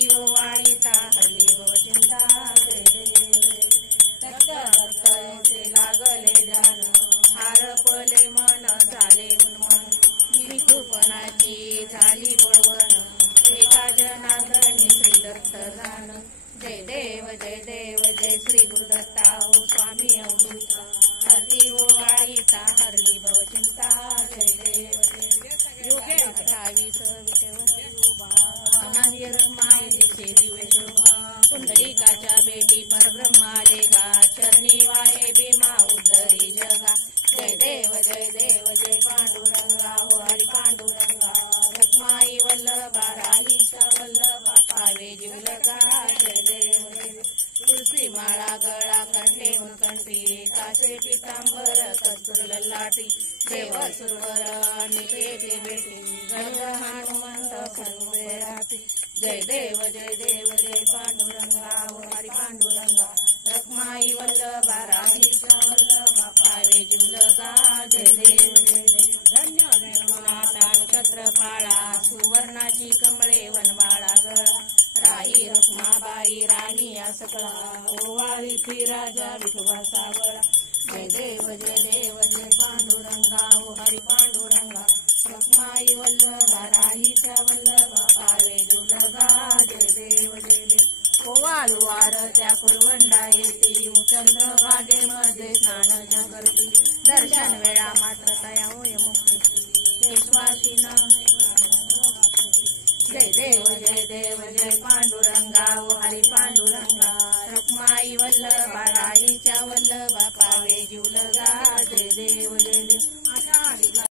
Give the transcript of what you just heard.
आरती ओवाळीता हरली चिंता जय देव तत्ते लागले ध्यान हारपले मन झाले उन्मन विठूपणाची झाली बळवण एका जनार्दनी श्री दत्त जाण जय देव जय श्री गुरुदत्ता ओ स्वामी अवधूत आरती ओवाळीता हरली भवचिंता जय देव योगे 28 अनंय रमाय दिसे दिवे शोभा पुंडलिकाच्या बेटी परब्रह्माले गा चरणी वाहे भीमा उद्धरी जगा जय देव जय पांडुरंगा हो हरी पांडुरंगा रखमाई वल्लभा राहीचा वल्लभा पावे जीवलगा जय देव तुळसी माळा गळा कंठे कंठी कासे पितांबर कस्तूर ललाटी देव सुरवर निकेती बेटी गंग हनुमंत संगे राहती जय देव जय पांडुरंगा हो हरी पांडुरंगा रखमाई वल्लभा राहीचा वल्लभा पावे जीवलगा जय देव धन्य माता नक्षत्र पाळा सुवर्णाची कमळे वनमाळा गळा राही रखमाबाई राणी या सकळा ओवाळी श्री राजा विठोबा सावळा जय देव जय पांडुरंगा ओ हरी पांडुरंगा रखमाई वल्लभा राहीच्या वल्लभा पावे जुलगा जय देव ओवाळू वार त्या कुरवंडा येती चंद्रभागेमध्ये स्नान जगरती दर्शन वेळा मात्र तया होय मुक्ती विश्वासीना जय देव जय पांडुरंगा ओ हरी पांडुरंगा रखमाई वल्लभा राहीच्या वल्लभा